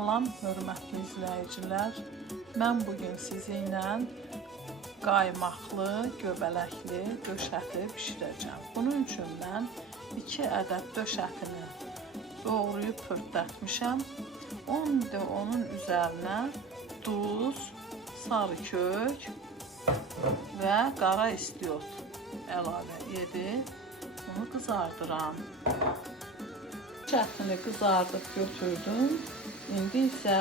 Salam, hörmətli izləyicilər. Mən bugün sizinlə qaymaqlı, göbələkli döş əti bişirəcəm. Bunun üçün mən 2 ədəd döş ətini doğrayıb pörtdətmişəm. Onun üzərinə duz, sarı kök və qara istiot əlavə edib bunu qızardıram. Ətini qızardıb götürdüm. İndi isə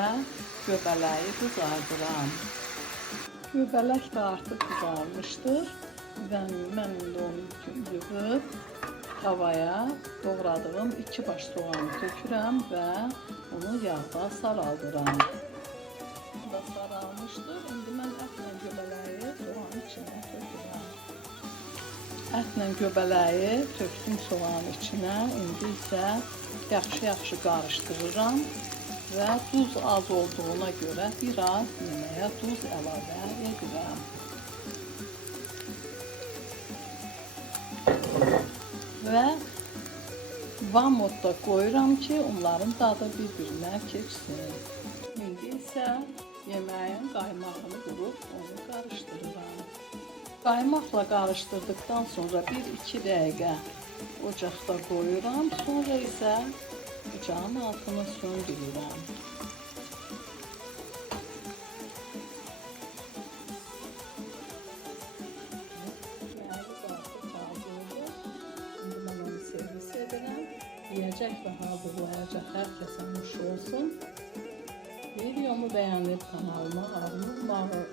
göbələyi qızardıram. Göbələk də artıq qızarmışdır və mən indi onu yığıb tavaya doğradığım 2 baş soğanı tökürəm və onu yağda saraldıram. Bu da saralmışdır. İndi mən ətlə göbələyi soğanın içinə tökürəm. Ətlə göbələyi tökdüm soğanın içinə. İndi isə yaxşı qarışdırıram və duz az olduğuna görə biraz yeməyə duz əlavə edirəm. Və vamodda qoyuram ki, onların dadı bir-birinə keçsin. İndi isə yeməyin qaymağını qurub onu qarışdırıram. Qaymaqla qarışdırdıqdan sonra 1-2 dəqiqə ocaqda qoyuram. Sonra isə ocağın altını söndürürəm. Şimdi mən onu servis edirəm. Yiyəcək və hazırlayacaq hər kəsə nuş olsun. Videomu bəyənib kanalıma abunə olmağı